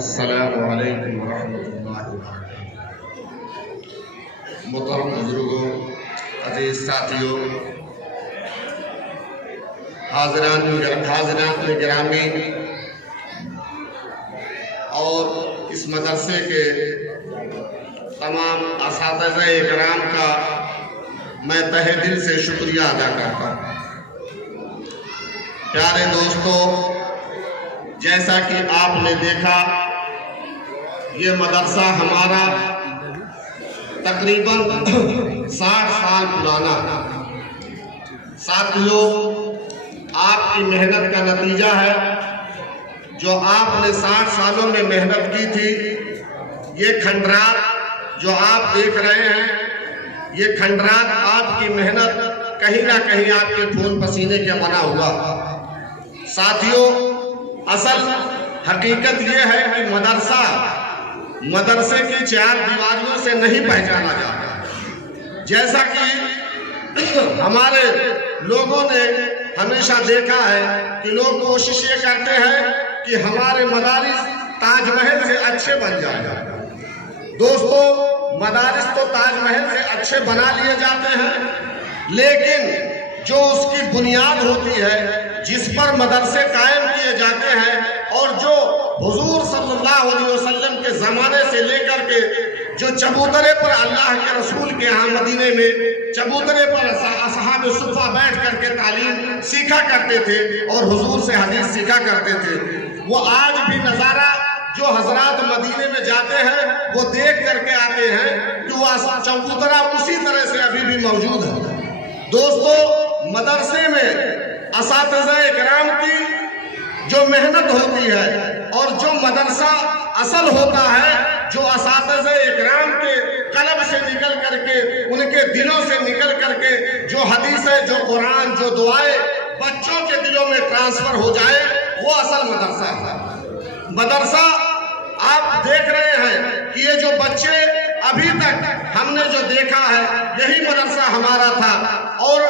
السلام علیکم ورحمۃ اللہ وبرکاتہ۔ محترم بزرگوں، عزیز ساتھیوں، حاضران گرامی اور اس مدرسے کے تمام اساتذہ اکرام کا میں تہہ دل سے شکریہ ادا کرتا ہوں۔ پیارے دوستو، جیسا کہ آپ نے دیکھا، یہ مدرسہ ہمارا تقریباً 60 سال پرانا۔ ساتھیوں، آپ کی محنت کا نتیجہ ہے جو آپ نے 60 سالوں میں محنت کی تھی۔ یہ کھنڈرات جو آپ دیکھ رہے ہیں، یہ کھنڈرات آپ کی محنت کہیں نہ کہیں آپ کے خون پسینے کے بنا ہوا۔ ساتھیوں، اصل حقیقت یہ ہے کہ مدرسے کی 4 دیواریوں سے نہیں پہچانا جاتا۔ جیسا کہ ہمارے لوگوں نے ہمیشہ دیکھا ہے کہ لوگ کوشش یہ کرتے ہیں کہ ہمارے مدارس تاج محل سے اچھے بن جائیں۔ دوستو، مدارس تو تاج محل سے اچھے بنا لیے جاتے ہیں، لیکن جو اس کی بنیاد ہوتی ہے، جس پر مدرسے قائم کیے جاتے ہیں، اور جو حضور صلی اللہ علیہ وسلم کے زمانے سے لے کر کے جو چبوترے پر اللہ کے رسول کے یہاں مدینے میں چبوترے پر اصحاب صفہ بیٹھ کر کے تعلیم سیکھا کرتے تھے اور حضور سے حدیث سیکھا کرتے تھے، وہ آج بھی نظارہ جو حضرات مدینے میں جاتے ہیں وہ دیکھ کر کے آتے ہیں کہ وہ چبوترا اسی طرح سے ابھی بھی موجود ہے۔ دوستو، مدرسے میں اساتذہ اکرام کی جو محنت ہوتی ہے اور جو مدرسہ اصل ہوتا ہے، جو اساتذہ اکرام کے قلب سے نکل کر کے، ان کے دلوں سے نکل کر کے جو حدیث ہے، جو قرآن، جو دعائیں بچوں کے دلوں میں ٹرانسفر ہو جائے، وہ اصل مدرسہ ہے۔ مدرسہ آپ دیکھ رہے ہیں کہ یہ جو بچے ابھی تک ہم نے جو دیکھا ہے، یہی مدرسہ ہمارا تھا۔ اور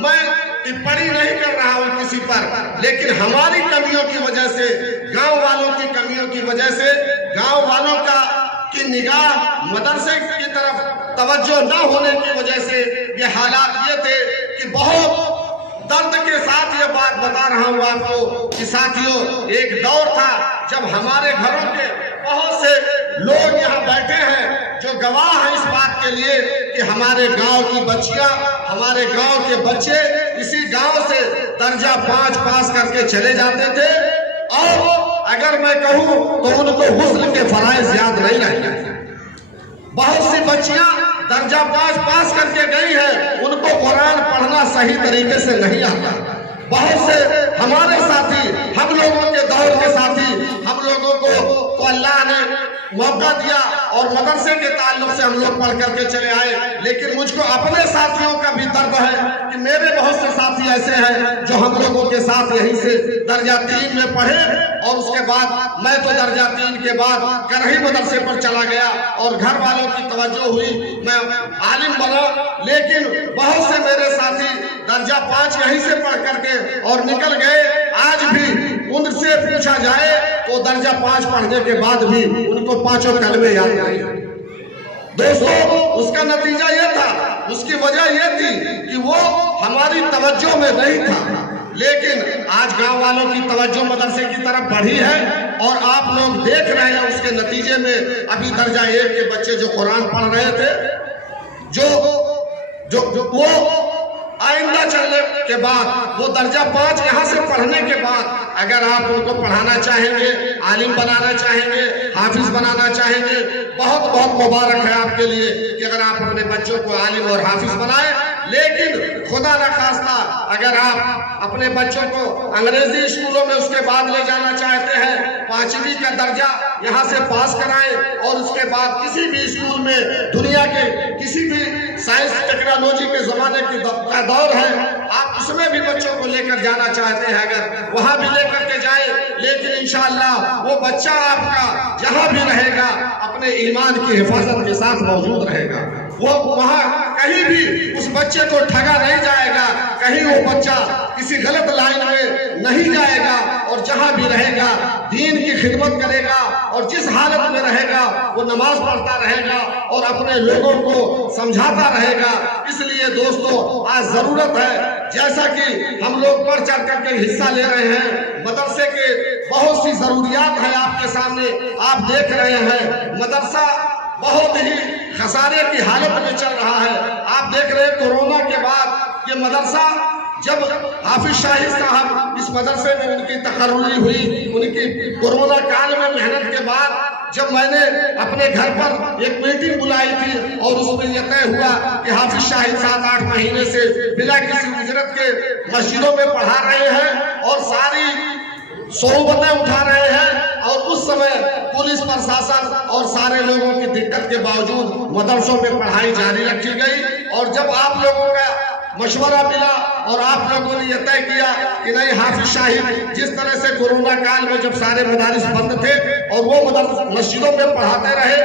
میں ٹپڑی نہیں کر رہا ہوں کسی پر، لیکن ہماری کمیوں کی وجہ سے، گاؤں والوں کی کمیوں کی وجہ سے، گاؤں والوں کی نگاہ مدرسے کی طرف توجہ نہ ہونے کی وجہ سے یہ حالات یہ تھے کہ بہت درد کے ساتھ یہ بات بتا رہا ہوں آپ کو کہ ساتھیوں، ایک دور تھا جب ہمارے گھروں کے بہت سے لوگ یہاں بیٹھے ہیں جو گواہ ہیں اس بات کے لیے کہ ہمارے گاؤں کی بچیاں، ہمارے گاؤں کے بچے اسی گاؤں سے درجہ 5 پاس کر کے چلے جاتے تھے، اور اگر میں کہوں تو ان کو غسل کے فرائض یاد نہیں رہتے۔ بہت سی بچیاں درجہ 5 پاس کر کے گئی ہیں، ان کو قرآن پڑھنا صحیح طریقے سے نہیں آتا۔ بہت سے ہمارے ساتھی، ہم لوگوں کے دور کے ساتھی، ہم لوگوں کو تو اللہ نے موقع دیا اور مدرسے کے تعلق سے ہم لوگ پڑھ کر کے چلے آئے، لیکن مجھ کو اپنے ساتھیوں کا بھی درد ہے کہ میرے بہت سے ساتھی ایسے ہیں جو ہم لوگوں کے ساتھ یہیں سے درجہ 3 میں پڑھے، اور اس کے بعد میں تو درجہ 3 کے بعد کرہی مدرسے پر چلا گیا اور گھر والوں کی توجہ ہوئی، میں عالم بنا، لیکن بہت سے میرے ساتھی درجہ 5 یہیں سے پڑھ کر کے اور نکل گئے۔ آج بھی ان سے پوچھا جائے تو درجہ 5 پڑھنے کے بعد بھی ان کو 5 کلمے یاد نہیں۔ دوستو، اس کا نتیجہ یہ تھا، اس کی وجہ یہ تھی کہ وہ ہماری توجہ میں نہیں تھا، لیکن آج گاؤں والوں کی توجہ مدرسے کی طرف بڑھی ہے، اور آپ لوگ دیکھ رہے ہیں اس کے نتیجے میں ابھی درجہ 1 کے بچے جو قرآن پڑھ رہے تھے، جو وہ آئندہ چلنے کے بعد، وہ درجہ 5 یہاں سے پڑھنے کے بعد اگر آپ ان کو پڑھانا چاہیں گے، عالم بنانا چاہیں گے، حافظ بنانا چاہیں گے، بہت بہت مبارک ہے آپ کے لیے کہ اگر آپ اپنے بچوں کو عالم اور حافظ بنائیں۔ لیکن خدا نخواستہ اگر آپ اپنے بچوں کو انگریزی اسکولوں میں اس کے بعد لے جانا چاہتے ہیں، 5ویں کا درجہ یہاں سے پاس کرائیں، اور اس کے بعد کسی بھی اسکول میں دنیا کے کسی بھی سائنس ٹیکنالوجی کے زمانے کا دور ہے، آپ اس میں بھی بچوں کو لے کر جانا چاہتے ہیں، اگر وہاں بھی لے کر کے جائیں، لیکن انشاءاللہ وہ بچہ آپ کا جہاں بھی رہے گا اپنے ایمان کی حفاظت کے ساتھ موجود رہے گا۔ وہ وہاں کہیں بھی اس بچے کو ٹھگا نہیں جائے گا، کہیں وہ بچہ کسی غلط لائن میں نہیں جائے گا، اور جہاں بھی رہے گا دین کی خدمت کرے گا، اور جس حالت میں رہے گا وہ نماز پڑھتا رہے گا اور اپنے لوگوں کو سمجھاتا رہے گا۔ اس لیے دوستو آج ضرورت ہے، جیسا کہ ہم لوگ بڑھ چڑھ کر کے حصہ لے رہے ہیں، مدرسے کے بہت سی ضروریات ہیں آپ کے سامنے، آپ دیکھ رہے ہیں مدرسہ بہت ہی خسارے کی حالت میں چل رہا ہے۔ آپ دیکھ رہے ہیں کورونا کے بعد یہ مدرسہ، جب حافظ شاہد صاحب اس مدرسے میں ان کی تقرری ہوئی، ان کی کورونا کال میں محنت کے بعد جب میں نے اپنے گھر پر ایک میٹنگ بلائی تھی اور اس میں یہ طے ہوا کہ حافظ شاہد 7-8 مہینے سے بلا کسی اجرت کے مسجدوں میں پڑھا رہے ہیں اور ساری صعوبتیں اٹھا رہے ہیں، اور اس سمے پولیس پرشاسن اور سارے لوگوں کی دقت کے باوجود مدرسوں میں پڑھائی جاری رکھی گئی۔ اور جب آپ لوگوں کا مشورہ ملا اور آپ لوگوں نے یہ طے کیا کہ نہیں، حافظ شاہد جس طرح سے کورونا کال میں جب سارے مدارس بند تھے اور وہ مسجدوں میں پڑھاتے رہے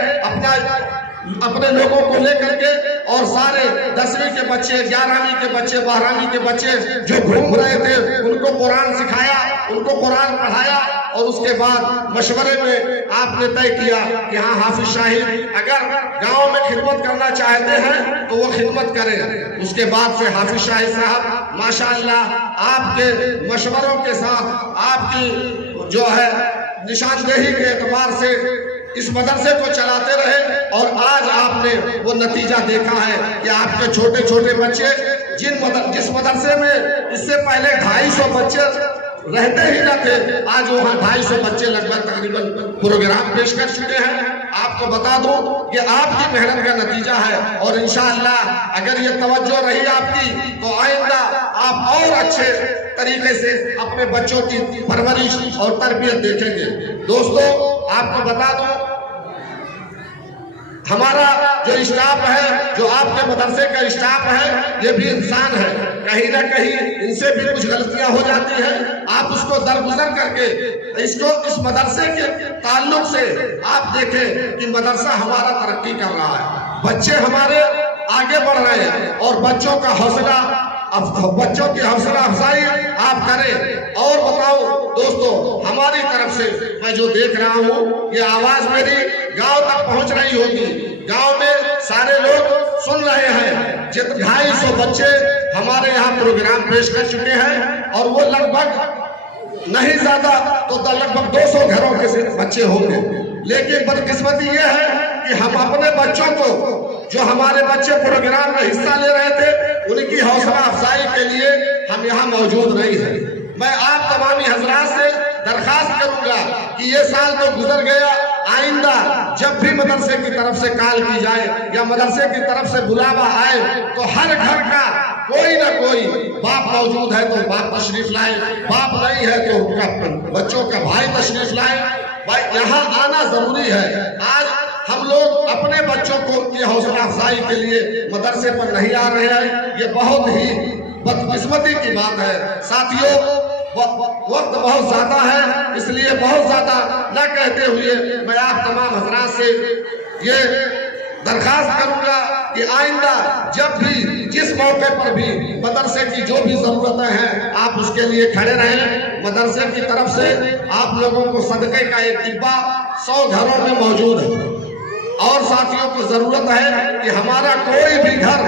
اپنے لوگوں کو لے کر کے، اور سارے 10ویں کے بچے، 11ویں کے بچے، 12ویں کے بچے جو گھوم رہے تھے ان کو قرآن سکھایا، ان کو قرآن پڑھایا، اور اس کے بعد مشورے میں آپ نے طے کیا کہ ہاں حافظ شاہد اگر گاؤں میں خدمت کرنا چاہتے ہیں تو وہ خدمت کریں۔ اس کے بعد سے حافظ شاہد صاحب ماشاءاللہ آپ کے مشوروں کے ساتھ، آپ کی جو ہے نشاندہی کے اعتبار سے اس مدرسے کو چلاتے رہے، اور آج آپ نے وہ نتیجہ دیکھا ہے کہ آپ کے چھوٹے چھوٹے بچے جس مدرسے میں اس سے پہلے 250 بچے رہتے ہی نہ تھے، آج وہاں 250 بچے لگ بھگ تقریباً پروگرام پیش کر چکے ہیں۔ آپ کو بتا دوں کہ آپ کی محنت کا نتیجہ ہے، اور انشاءاللہ اگر یہ توجہ رہی آپ کی تو آئندہ آپ اور اچھے طریقے سے اپنے بچوں کی پرورش اور تربیت دیکھیں گے۔ دوستو آپ کو بتا دوں ہمارا جو اسٹاف ہے، جو آپ کے مدرسے کا اسٹاف ہے، یہ بھی انسان ہے، کہیں نہ کہیں ان سے بھی کچھ غلطیاں ہو جاتی ہیں۔ آپ اس کو درگزر کر کے اس مدرسے کے تعلق سے آپ دیکھیں کہ مدرسہ ہمارا ترقی کر رہا ہے، بچے ہمارے آگے بڑھ رہے ہیں، اور بچوں کی حوصلہ افزائی آپ کریں۔ اور بتاؤ دوستو، ہماری طرف سے میں جو دیکھ رہا ہوں، یہ آواز میری گاؤں تک پہنچ رہی ہوگی، گاؤں میں سارے لوگ سن رہے ہیں۔ 250 بچے ہمارے یہاں پروگرام پیش کر چکے ہیں، اور وہ لگ بھگ نہیں زیادہ تو لگ بھگ 200 گھروں کے بچے ہوں گے۔ لیکن بدقسمتی یہ ہے کہ ہم اپنے بچوں کو، جو ہمارے بچے پروگرام میں حصہ لے رہے تھے، ان کی حوصلہ افزائی کے لیے ہم یہاں موجود نہیں ہیں۔ میں آپ تمامی حضرات سے درخواست کروں گا کہ یہ سال تو گزر گیا، آئندہ جب بھی مدرسے کی طرف سے کال کی جائے یا مدرسے کی طرف سے بلاوا آئے تو ہر گھر کا کوئی نہ کوئی باپ موجود ہے تو باپ تشریف لائے، باپ نہیں ہے تو ان کا بچوں کا بھائی تشریف لائے۔ بھائی یہاں آنا ضروری ہے۔ آج ہم لوگ اپنے بچوں کو کی حوصلہ افزائی کے لیے مدرسے پر نہیں آ رہے ہیں، یہ بہت ہی بدقسمتی کی بات ہے۔ ساتھیوں، وقت بہت زیادہ ہے، اس لیے بہت زیادہ نہ کہتے ہوئے میں آپ تمام حضرات سے یہ درخواست کروں گا کہ آئندہ جب بھی جس موقع پر بھی مدرسے کی جو بھی ضرورتیں ہیں آپ اس کے لیے کھڑے رہیں۔ مدرسے کی طرف سے آپ لوگوں کو صدقے کا ایک ڈبہ 100 گھروں میں موجود ہے، اور ساتھیوں کو ضرورت ہے کہ ہمارا کوئی بھی گھر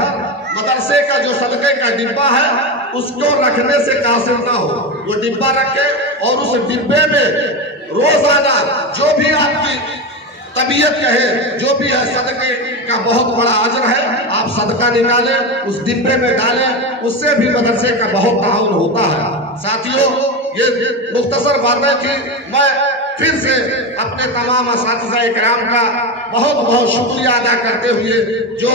مدرسے کا جو صدقے کا ڈبہ ہے اس کو رکھنے سے قاصر نہ ہو، وہ ڈبہ رکھے اور اس ڈبے میں روزانہ جو بھی آپ کی طبیعت کہے، جو بھی ہے، صدقے کا بہت بڑا اجر ہے، آپ صدقہ نکالیں، اس ڈبے میں ڈالیں، اس سے بھی مدرسے کا بہت تعاون ہوتا ہے۔ ساتھیوں، یہ مختصر باتیں تھی، میں پھر سے اپنے تمام اساتذہ اکرام کا بہت بہت شکریہ ادا کرتے ہوئے جو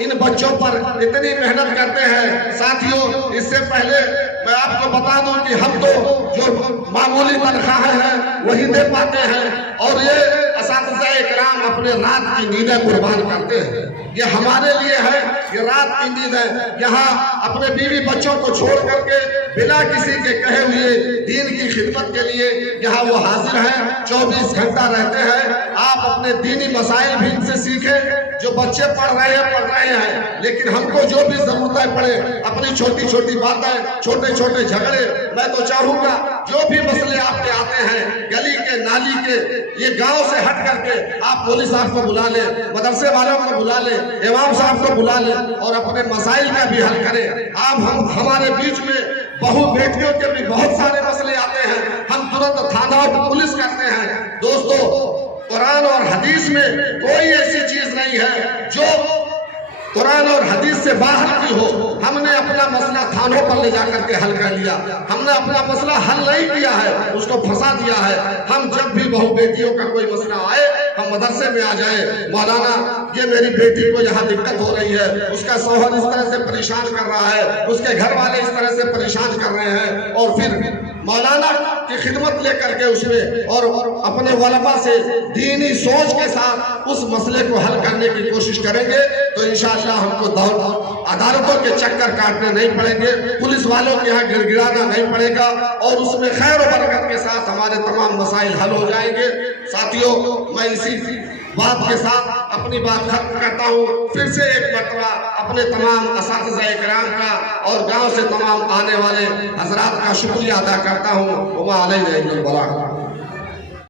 ان بچوں پر اتنی محنت کرتے ہیں۔ ساتھیوں، اس سے پہلے میں آپ کو بتا دوں کہ ہم تو جو معمولی تنخواہیں ہیں وہی دے پاتے ہیں، اور یہ اساتذہ کرام اپنے رات کی نیندیں قربان کرتے ہیں. یہ ہمارے لیے ہے، یہ رات کی نیند ہے. یہاں اپنے بیوی بچوں کو چھوڑ کر کے بلا کسی کے کہے ہوئے دین کی خدمت کے لیے یہاں وہ حاضر ہیں. 24 گھنٹہ رہتے ہیں. آپ اپنے دینی مسائل بھی ان سے سیکھیں. جو بچے پڑھ رہے ہیں، لیکن ہم کو جو بھی ضرورتیں پڑے، اپنی چھوٹی چھوٹی باتیں، چھوٹے چھوٹے جھگڑے، میں تو چاہوں گا جو بھی مسئلے آپ کے آتے ہیں گلی کے، نالی کے، یہ گاؤں سے ہٹ کر کے آپ پولیس صاحب کو بلا لیں، مدرسے والوں کو بلا لیں، امام صاحب کو بلا لیں اور اپنے مسائل کا بھی حل کریں. آپ ہمارے بیچ میں بہو بیٹیوں کے بھی بہت سارے مسئلے آتے ہیں، ہم ترنت تھانہ اور پولیس کرتے ہیں. دوستو، قرآن اور حدیث میں کوئی ایسی چیز نہیں ہے جو قرآن اور حدیث سے باہر کی ہو. ہم نے اپنا مسئلہ تھانوں پر لے جا کر کے حل کر لیا. ہم نے اپنا مسئلہ حل نہیں کیا ہے، اس کو پھنسا دیا ہے. ہم جب بھی بہو بیٹیوں کا کوئی مسئلہ آئے، ہم مدرسے میں آ جائیں، مولانا یہ میری بیٹی کو یہاں دقت ہو رہی ہے، اس کا شوہر اس طرح سے پریشان کر رہا ہے، اس کے گھر والے اس طرح سے پریشان کر رہے ہیں، اور پھر مولانا کی خدمت لے کر کے اس میں اور اپنے علماء سے دینی سوچ کے ساتھ اس مسئلے کو حل کرنے کی کوشش کریں گے تو انشاءاللہ ہم کو عدالتوں کے چکر کاٹنے نہیں پڑیں گے، پولیس والوں کے یہاں گڑگڑانا نہیں پڑے گا، اور اس میں خیر و برکت کے ساتھ ہمارے تمام مسائل حل ہو جائیں گے. ساتھیوں، میں اسی بات کے ساتھ اپنی بات ختم کرتا ہوں. پھر سے ایک مرتبہ اپنے تمام اساتذہ اکرام کا اور گاؤں سے تمام آنے والے حضرات کا شکریہ ادا کرتا ہوں. وما علینا الا البلاغ.